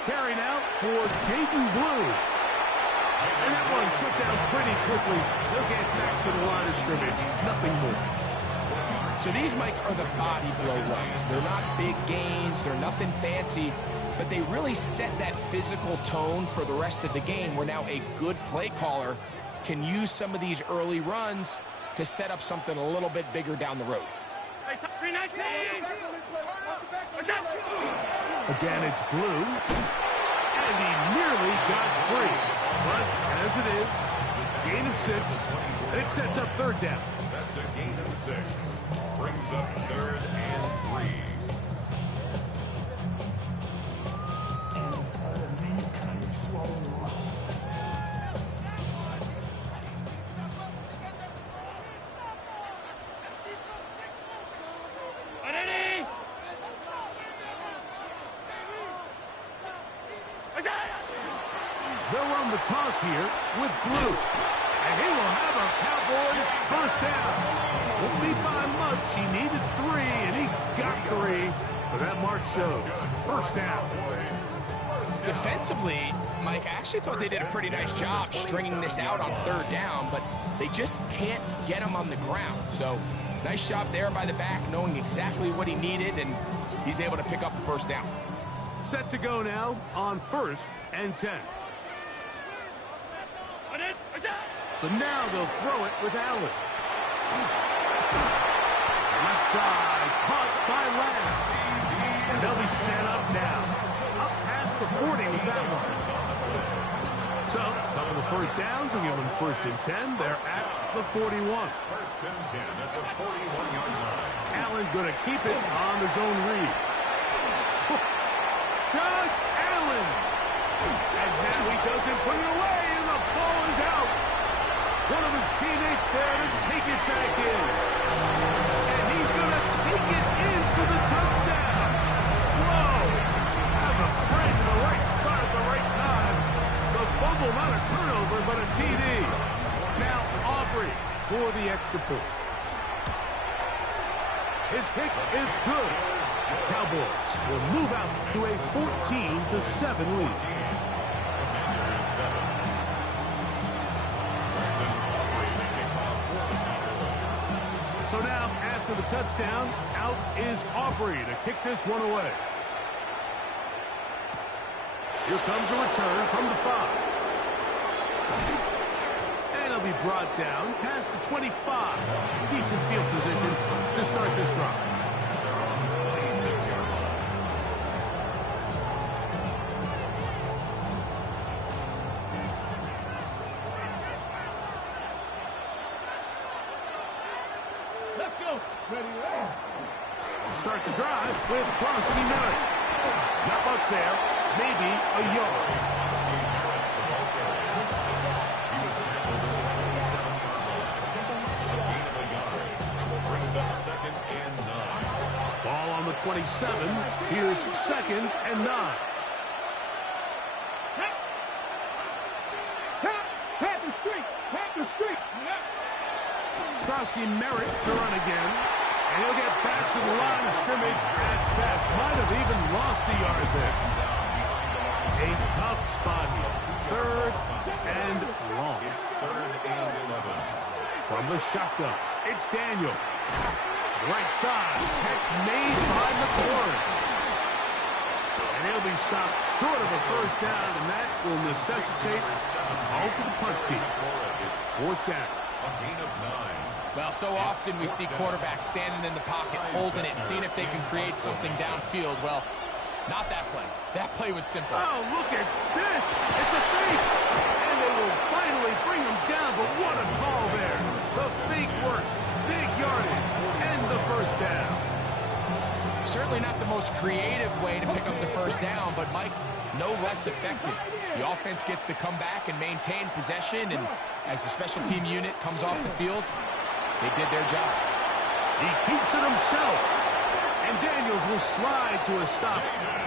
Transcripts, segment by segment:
first carry now for Jaden Blue. And that one shut down pretty quickly. They'll get back to the line of scrimmage. Nothing more. So these, Mike, are the body blow runs. They're not big gains. They're nothing fancy. But they really set that physical tone for the rest of the game where now a good play caller can use some of these early runs to set up something a little bit bigger down the road. Again, it's Blue. And he nearly got free. But as it is, gain of 6. And it sets up third down. That's a gain of 6. Brings up 3rd and 3. They'll run the toss here with Blue. And he will have a Cowboys first down. Won't be by much. He needed 3, and he got 3. But that mark shows. First down. Defensively, Mike, I actually thought they did a pretty nice job stringing this out on third down, but they just can't get him on the ground. So nice job there by the back, knowing exactly what he needed, and he's able to pick up the first down. Set to go now on 1st and 10. So now they'll throw it with Allen. Left side, caught by Lance. And they'll be set up now. Up past the 40 with that one. So, couple of first downs will give them 1st and 10. They're at the 41. 1st and 10 at the 41-yard line. Allen going to keep it on his own read. Josh Allen. And now he doesn't put it away, and the ball is out. One of his teammates there to take it back in. And he's going to take it in for the touchdown. Whoa. Has a friend in the right spot at the right time. The fumble, not a turnover, but a TD. Now Aubrey for the extra point. His kick is good. Cowboys will move out to a 14-7 lead. So now, after the touchdown, out is Aubrey to kick this one away. Here comes a return from the 5. And he'll be brought down past the 25. Decent field position to start this drive. Start the drive with Krosky Merritt. Not much there. Maybe a yard. Brings up 2nd and 9. Ball on the 27. Here's 2nd and 9. Krosky Merritt to run again. And he'll get back to the line of scrimmage at best. Might have even lost a yard there. A tough spot here. 3rd and long. It's 3rd and 11. From the shotgun, it's Daniel. Right side, catch made by McLaurin. And he'll be stopped short of a first down, and that will necessitate a call to the punt team. It's 4th down. A gain of 9. Well, so often we see quarterbacks standing in the pocket, holding it, seeing if they can create something downfield. Well, not that play. That play was simple. Oh, look at this. It's a fake. And they will finally bring him down, but what a call there. The fake works. Big yardage. And the first down. Certainly not the most creative way to pick up the first down, but, Mike, no less effective. The offense gets to come back and maintain possession, and as the special team unit comes off the field, they did their job. He keeps it himself. And Daniels will slide to a stop.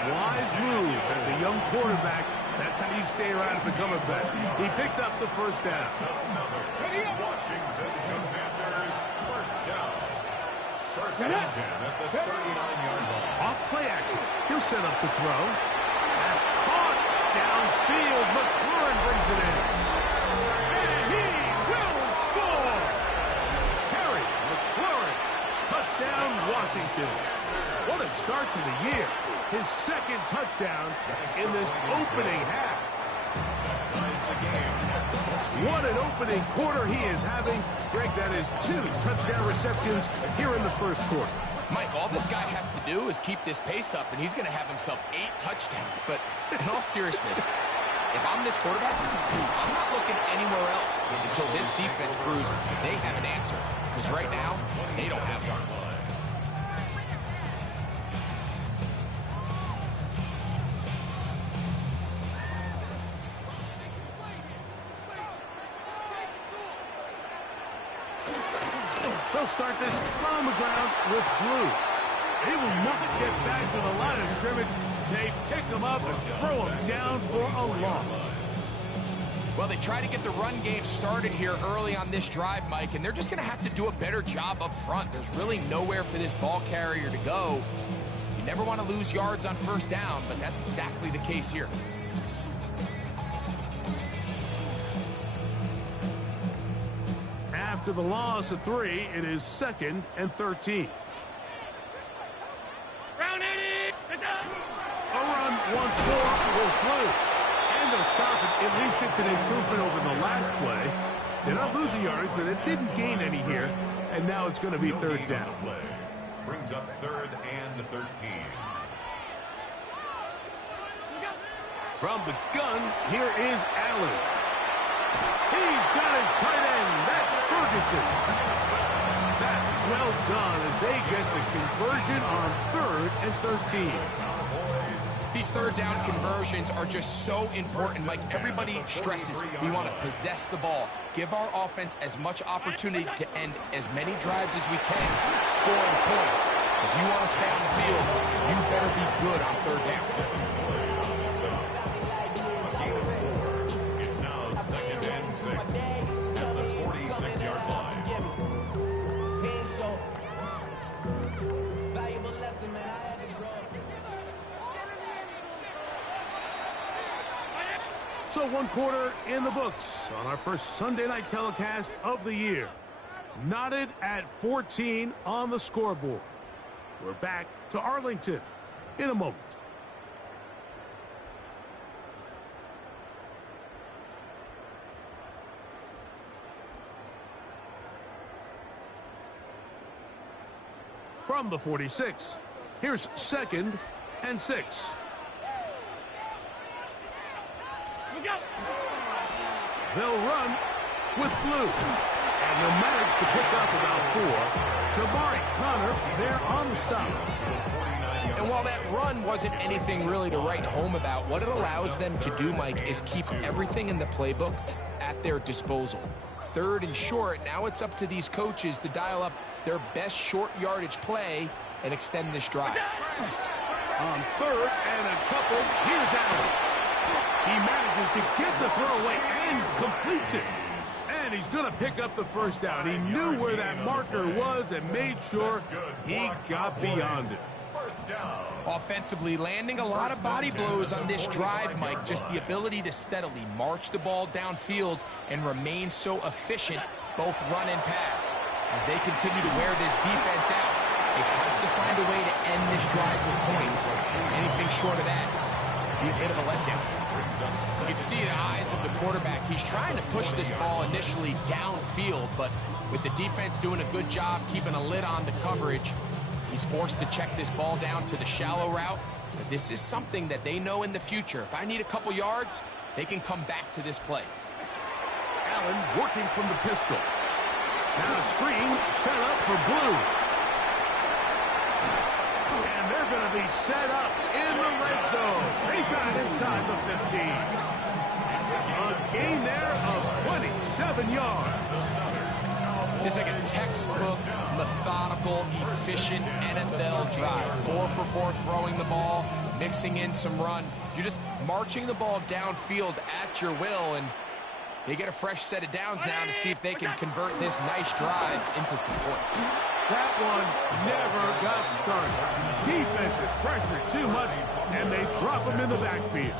Wise move as a young quarterback. That's how you stay around and become effective. He picked up the first down. Washington Commanders first down. 1st and 10 at the 39-yard line. Off play action. He'll set up to throw. That's caught. Downfield, McLaurin brings it in. And he will score! Terry McLaurin, touchdown, Washington. What a start to the year. His second touchdown in this opening half. What an opening quarter he is having. Greg, that is 2 touchdown receptions here in the first quarter. Mike, all this guy has to do is keep this pace up, and he's going to have himself 8 touchdowns. But in all seriousness, if I'm this quarterback, I'm not looking anywhere else until this defense proves they have an answer. Because right now, they don't have one. They'll start this from the ground with Blue. He will not get back to the line of scrimmage. They pick him up and throw him down for a loss. Well, they try to get the run game started here early on this drive, Mike, and they're just going to have to do a better job up front. There's really nowhere for this ball carrier to go. You never want to lose yards on first down, but that's exactly the case here. After the loss of 3, it is 2nd and 13. A run once more with Blue. And they'll stop it. At least it's an improvement over the last play. They're not losing yards, but they didn't gain any here. And now it's going to be 3rd down. Brings up 3rd and 13. From the gun, here is Allen. He's got his tight end. That's Ferguson. That's well done as they get the conversion on 3rd and 13. These 3rd down conversions are just so important, Mike. Everybody stresses we want to possess the ball, give our offense as much opportunity to end as many drives as we can, scoring points. So if you want to stay on the field, you better be good on 3rd down. It's now 2nd and 6 at the 46-yard line. So 1 quarter in the books on our first Sunday night telecast of the year. Knotted at 14 on the scoreboard. We're back to Arlington in a moment. From the 46, here's 2nd and 6. They'll run with Blue. And they'll manage to pick up about 4. Jabari Connor there on the stop. And while that run wasn't anything really to write home about, what it allows them to do, Mike, is keep everything in the playbook at their disposal. 3rd and short, now it's up to these coaches to dial up their best short yardage play and extend this drive. On 3rd and a couple, here's Allen. He manages to get the throw away and completes it. And he's going to pick up the 1st down. He knew where that marker was and made sure he got beyond it. Offensively, landing a lot of body blows on this drive, Mike. Just the ability to steadily march the ball downfield and remain so efficient, both run and pass. As they continue to wear this defense out, they have to find a way to end this drive with points. Anything short of that, be a bit of a letdown. You can see the eyes of the quarterback. He's trying to push this ball initially downfield, but with the defense doing a good job keeping a lid on the coverage, he's forced to check this ball down to the shallow route. But this is something that they know in the future. If I need a couple yards, they can come back to this play. Allen working from the pistol. Now a screen set up for Blue. And they're going to be set up in the red zone. They got it inside the 15. A gain there of 27 yards. It's like a textbook, methodical, efficient NFL drive. 4 for 4 throwing the ball, mixing in some run. You're just marching the ball downfield at your will, and they get a fresh set of downs now to see if they can convert this nice drive into some points. That one never got started. Defensive pressure too much, and they drop him in the backfield.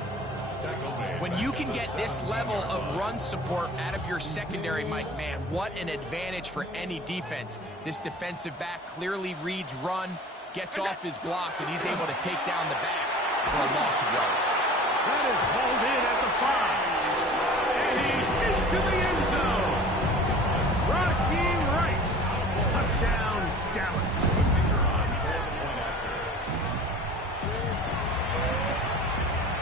When you can get this level of run support out of your secondary, Mike, man, what an advantage for any defense. This defensive back clearly reads run, gets off his block, and he's able to take down the back for a loss of yards. That is called in at the 5. And he's into the end zone. Rashee Rice. Touchdown, Dallas.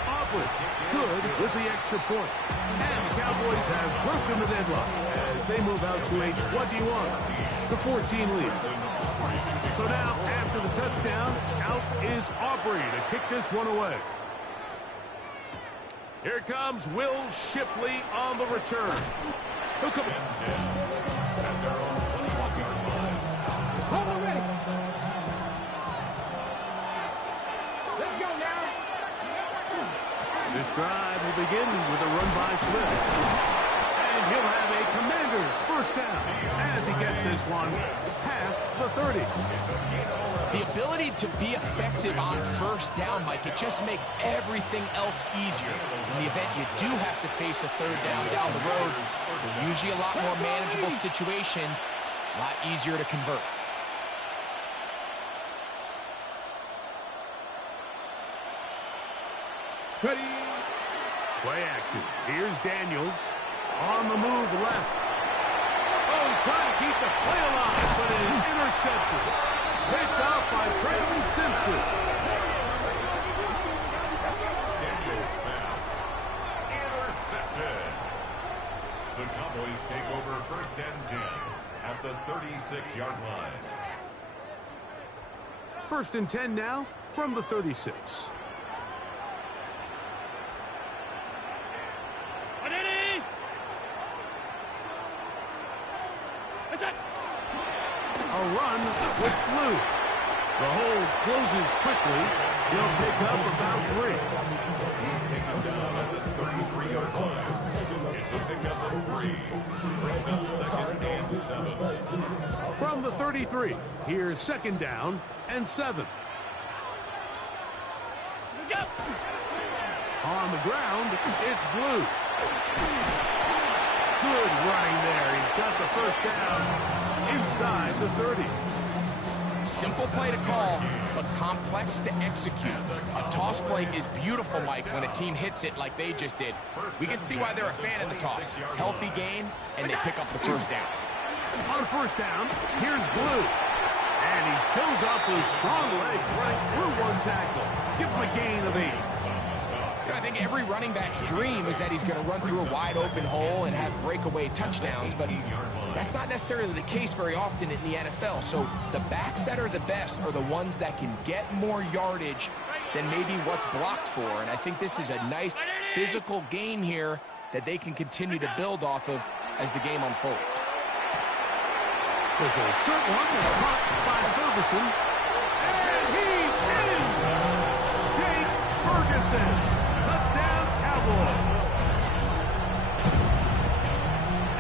Aubrey, good with the extra point. And the Cowboys have broken the deadlock as they move out to a 21-14 lead. So now, after the touchdown, out is Aubrey to kick this one away. Here comes Will Shipley on the return. He'll come in. Ready. Let's go now. This drive will begin with a run by Swift. And he'll have a Commanders first down as he gets this one past the 30. The ability to be effective on first down, Mike, it just makes everything else easier. In the event you do have to face a third down the road, they're usually a lot more manageable situations, a lot easier to convert. Ready. Play action. Here's Daniels on the move left. Oh, trying to keep the play alive, but it is intercepted. Picked off by Traylon Simpson. Daniels pass. Intercepted. The Cowboys take over first and 10 at the 36-yard line. First and 10 now from the 36. A run with Flew. The hold closes quickly. He'll pick up about 3. He's taken down at the 33-yard line. It's a pickup of 3. Brings up second and 7. From the 33, here's second down and 7. On the ground, it's Blue. Good running there. He's got the first down inside the 30. Simple play to call, but complex to execute. A toss play is beautiful, Mike, when a team hits it like they just did. We can see why they're a fan of the toss. Healthy gain, and they pick up the first down. On first down, here's Blue. And he shows off those strong legs running through one tackle. Gives him a gain of 8. I think every running back's dream is that he's going to run through a wide open hole and have breakaway touchdowns, but that's not necessarily the case very often in the NFL. So the backs that are the best are the ones that can get more yardage than maybe what's blocked for. And I think this is a nice physical gain here that they can continue to build off of as the game unfolds. There's a short one that's caught by Ferguson. And he's in! Jake Ferguson. Touchdown, Cowboys.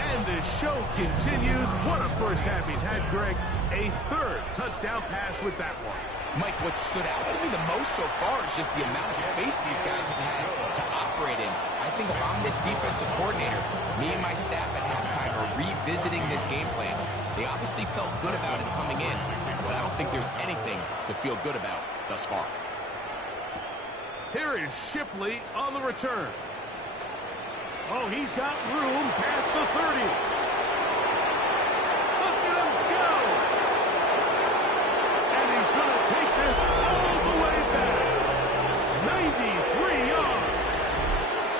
And the show continues. What a first half he's had, Greg. A third touchdown pass with that one. Mike, what stood out to me the most so far is just the amount of space these guys have had to operate in. I think if I'm this defensive coordinator, me and my staff at halftime are revisiting this game plan. They obviously felt good about it coming in, but I don't think there's anything to feel good about thus far. Here is Shipley on the return. Oh, he's got room past the 30. Look at him go! And he's going to take this all the way back. 93 yards.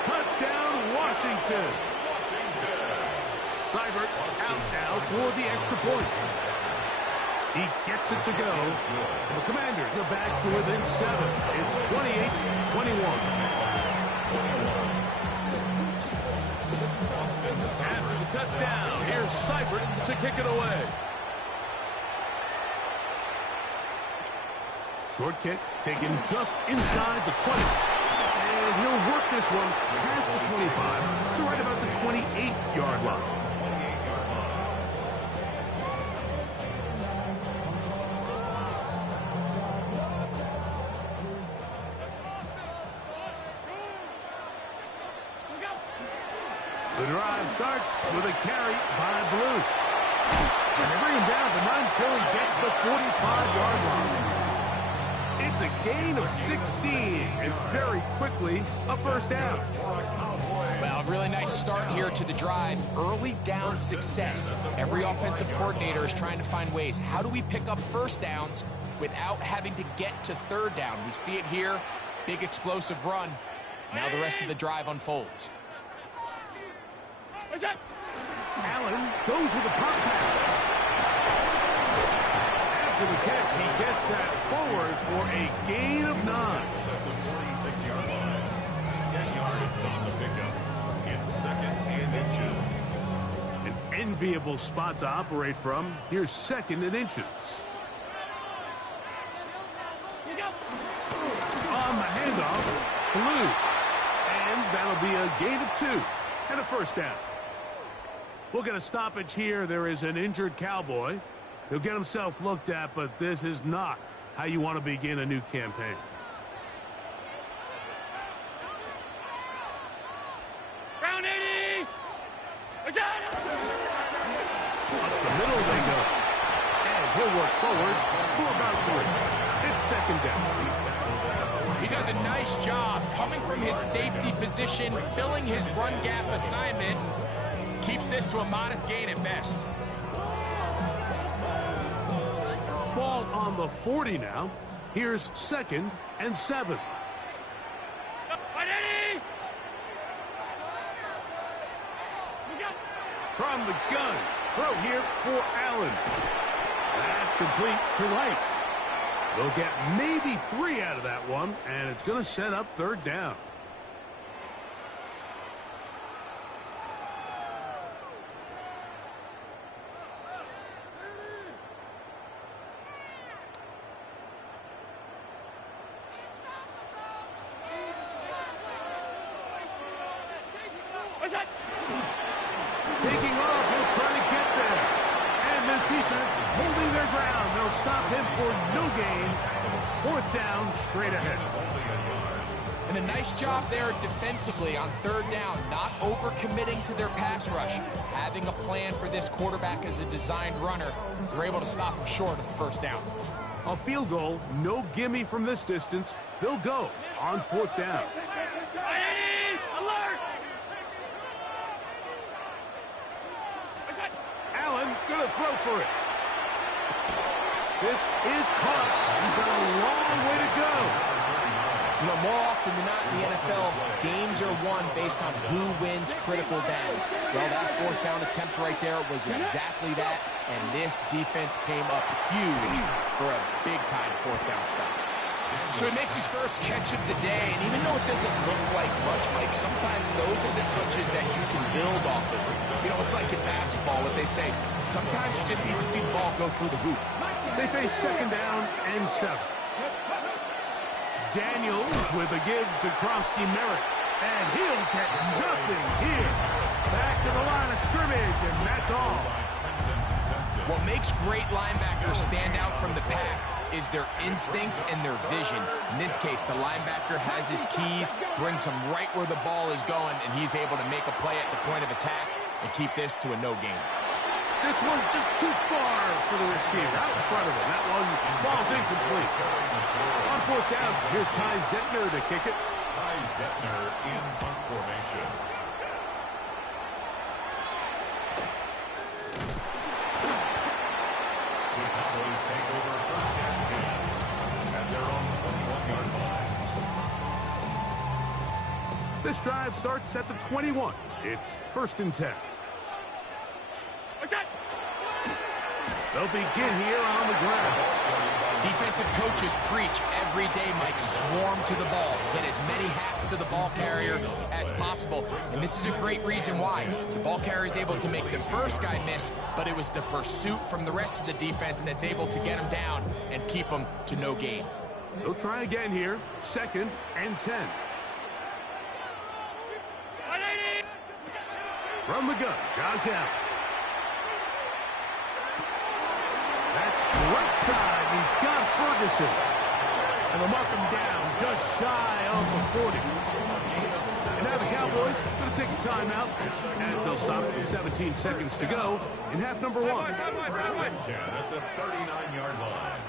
Touchdown, Washington. Seibert out now for the extra point. He gets it to go. And the Commanders are back to within 7. It's 28-21. After the touchdown, here's Seibert to kick it away. Short kick taken just inside the 20. And he'll work this one past the 25 to right about the 28-yard line. The drive starts with a carry by Blue. And they bring him down, but not until he gets the 45-yard line. It's a gain of 16, and very quickly, a first down. Well, really nice start here to the drive. Early down success. Every offensive coordinator is trying to find ways. How do we pick up first downs without having to get to third down? We see it here. Big explosive run. Now the rest of the drive unfolds. What's that? Allen goes with a pop pass. After the catch, he gets that forward for a gain of 9. At the 46-yard line. 10 yards on the pickup. It's 2nd and inches. An enviable spot to operate from. Here's 2nd and inches. On the handoff, Blue. And that'll be a gain of 2 and a first down. We'll get a stoppage here. There is an injured Cowboy. He'll get himself looked at, but this is not how you want to begin a new campaign. Round 80! What's that? Up the middle they go. And he'll work forward for about 3. It's 2nd down. He does a nice job coming from his safety position, filling his run gap assignment. Keeps this to a modest gain at best. Ball on the 40 now. Here's 2nd and 7. From the gun. Throw here for Allen. That's complete to Rice. They'll get maybe 3 out of that one, and it's going to set up 3rd down. Taking off, he'll try to get there. And this defense holding their ground. They'll stop him for no gain. 4th down, straight ahead. And a nice job there defensively on 3rd down, not overcommitting to their pass rush. Having a plan for this quarterback as a designed runner, they're able to stop him short of the 1st down. A field goal, no gimme from this distance. They'll go on 4th down. Allen gonna throw for it. This is caught. He's got a long way to go. You know, more often than not in the NFL, games are won based on who wins critical downs. Well, that 4th down attempt right there was exactly that, and this defense came up huge for a big-time 4th down stop. So he makes his first catch of the day, and even though it doesn't look like much, Mike, sometimes those are the touches that you can build off of. You know, it's like in basketball what they say, sometimes you just need to see the ball go through the hoop. They face 2nd down and 7. Daniels with a give to Krosky Merritt, and he'll get nothing here. Back to the line of scrimmage, and that's all. What makes great linebackers stand out from the pack is their instincts and their vision. In this case, the linebacker has his keys, brings him right where the ball is going, and he's able to make a play at the point of attack and keep this to a no gain. This one just too far for the receiver, out in front of him. That one falls incomplete. On 4th down, here's Ty Zentner to kick it. Ty Zentner in punt formation. The Cowboys take over 1st and 10 at their own 21-yard line. This drive starts at the 21. It's 1st and 10. They'll begin here on the ground. Defensive coaches preach every day, Mike, swarm to the ball. Get as many hats to the ball carrier as possible. And this is a great reason why. The ball carrier is able to make the first guy miss, but it was the pursuit from the rest of the defense that's able to get him down and keep him to no gain. They'll try again here. 2nd and 10. From the gun, Josh Allen. That's right side. He's got Ferguson. And they'll mark him down just shy of the 40. And now the Cowboys going to take a timeout as they'll stop with 17 seconds to go in half number 1. At the 39-yard line.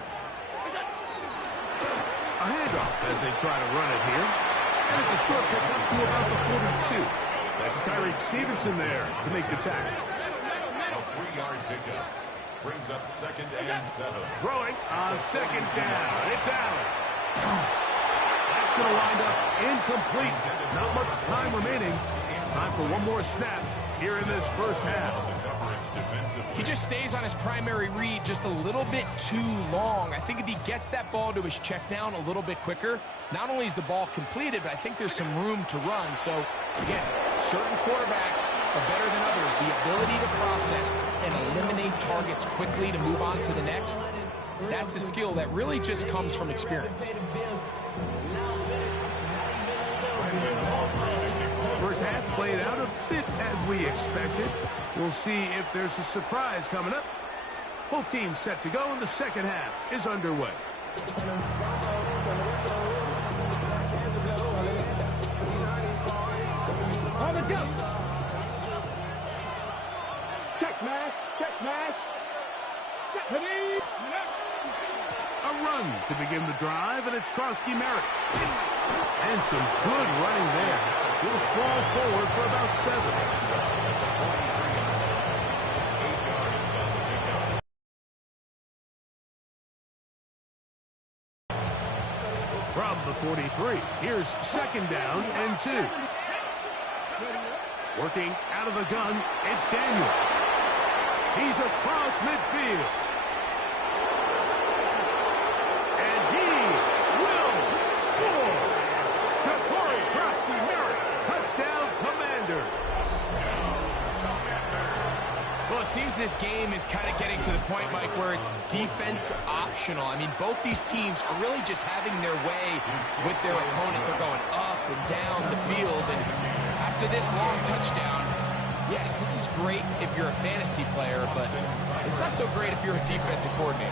A handoff as they try to run it here. And it's a short pickup to about the 42. That's Tyreek Stevenson there to make the tackle. A 3-yard pickup. Brings up 2nd and 7. Throwing on 2nd down. It's Allen. That's going to wind up incomplete. Not much time remaining. Time for one more snap here in this first half. He just stays on his primary read just a little bit too long. I think if he gets that ball to his check down a little bit quicker, not only is the ball completed, but I think there's some room to run. So, again, certain quarterbacks are better than others. The ability to process and eliminate targets quickly to move on to the next, that's a skill that really just comes from experience. First half played out a bit as we expected. We'll see if there's a surprise coming up. Both teams set to go, and the second half is underway. On the go. Check smash. Check smash. A run to begin the drive, and it's Krosky Merritt. And some good running there. He'll fall forward for about 7. From the 43, here's 2nd down and 2. Working out of the gun, it's Daniel. He's across midfield. And he will score. Ja'Cory Krosky Merritt, touchdown Commander. Well, it seems this game is kind of getting to the point, Mike, where it's defense optional. I mean, both these teams are really just having their way with their opponent. They're going up and down the field, and after this long touchdown, yes, this is great if you're a fantasy player, but it's not so great if you're a defensive coordinator.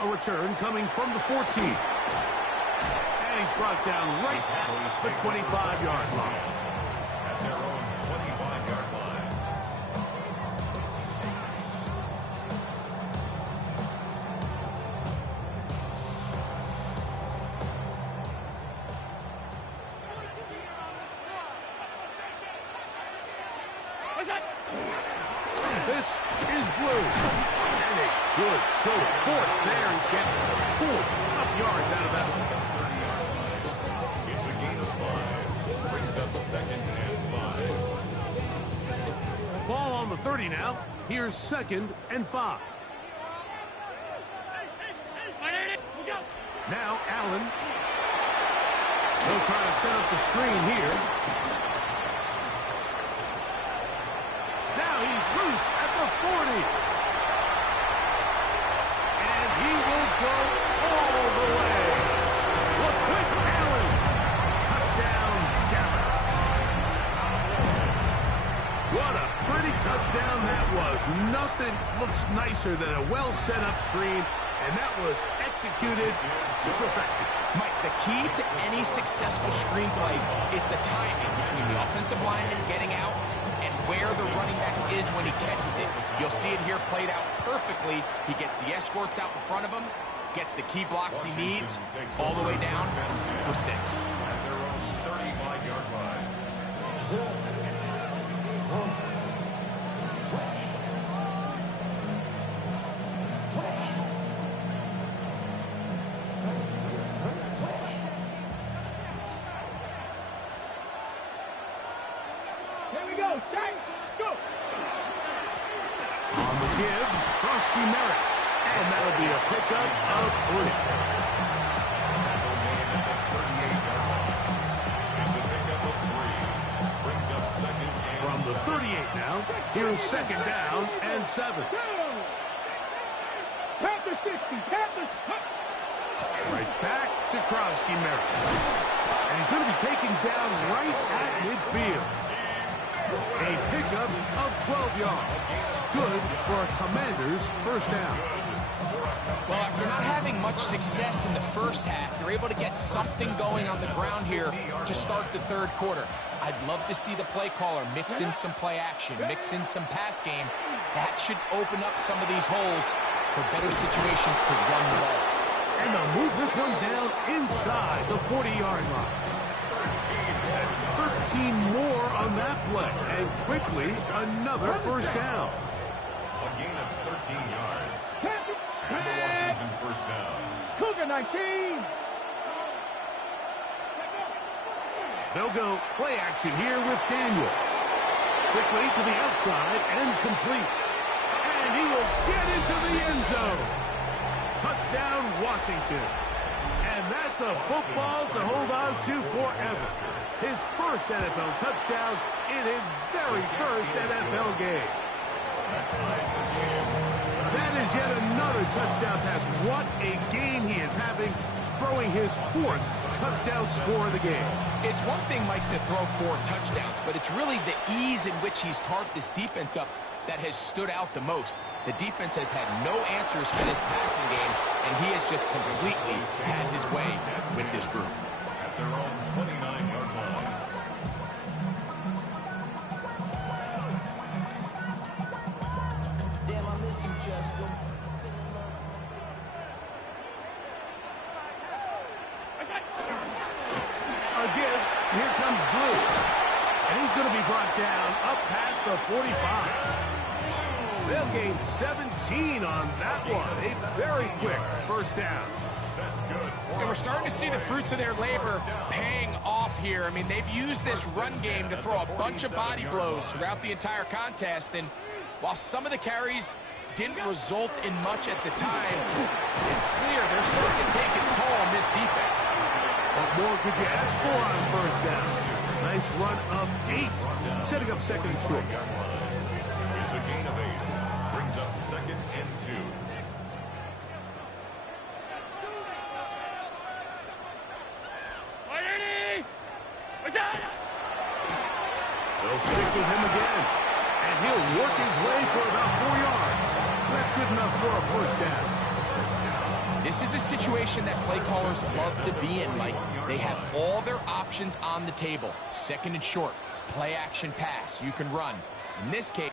A return coming from the 14. And he's brought down right at the 25-yard line. At their own 25-yard line. This is Blue. And a good show of force there. He gets 4 tough yards out of that one. It's a gain of 5. Brings up 2nd and 5. Ball on the 30 now. Here's 2nd and 5. Now Allen. He'll try to set up the screen here. Now he's loose at the 40. And he will go all the way. Look, quick, Allen. Touchdown, Dallas. What a pretty touchdown that was. Nothing looks nicer than a well set up screen, and that was executed to perfection. Mike, the key to any successful screenplay is the timing between the offensive lineman getting out and where the running back is when he catches it. You'll see it here played out perfectly. He gets the escorts out in front of him, gets the key blocks he needs, all the way down for 6. At their own 35-yard line. Here we go. Go. On the give, Krosky Merritt. And that'll be a pickup of 3. Tackle made at the 38-yard line. It's a pickup of 3. Brings up 2nd and From the 38 now, here's 2nd down and 7. Panthers 60. Panthers. Right back to Krosky Merritt. And he's going to be taken down right at midfield. A pickup of 12 yards. Good for a Commander's first down. Well, after not having much success in the first half, they're able to get something going on the ground here to start the third quarter. I'd love to see the play caller mix in some play action, mix in some pass game. That should open up some of these holes for better situations to run the ball. And they'll move this one down inside the 40-yard line. That's 13 more on that play. And quickly, another first down. A gain of 13 yards. And the Washington first down. Cougar 19. They'll go play action here with Daniel. Quickly to the outside and complete. And he will get into the end zone. Touchdown, Washington. And that's a football to hold on to forever. His first NFL touchdown in his very first NFL game. That is yet another touchdown pass. What a game he is having, throwing his fourth touchdown score of the game. It's one thing, Mike, to throw 4 touchdowns, but it's really the ease in which he's carved this defense up that has stood out the most. The defense has had no answers for this passing game, and he has just completely had his way with this group. At their own 29-yard line. Damn, I miss you, Justin. Again, here comes Blue. And he's going to be brought down up past the 45. They'll gain 17 on that one. A very quick first down. That's good. And we're starting to see the fruits of their labor paying off here. I mean, they've used this run game to throw a bunch of body blows throughout the entire contest. And while some of the carries didn't result in much at the time, it's clear they're starting to take its toll on this defense. What more could you ask for on first down? Nice run of 8, setting up second and short. It's a gain of 8. Brings up second and 2. They'll stick with him again. And he'll work his way for about 4 yards. That's good enough for a first down. This is a situation that play callers love to be in, Mike. They have all their options on the table. Second and short, play action pass. You can run. In this case,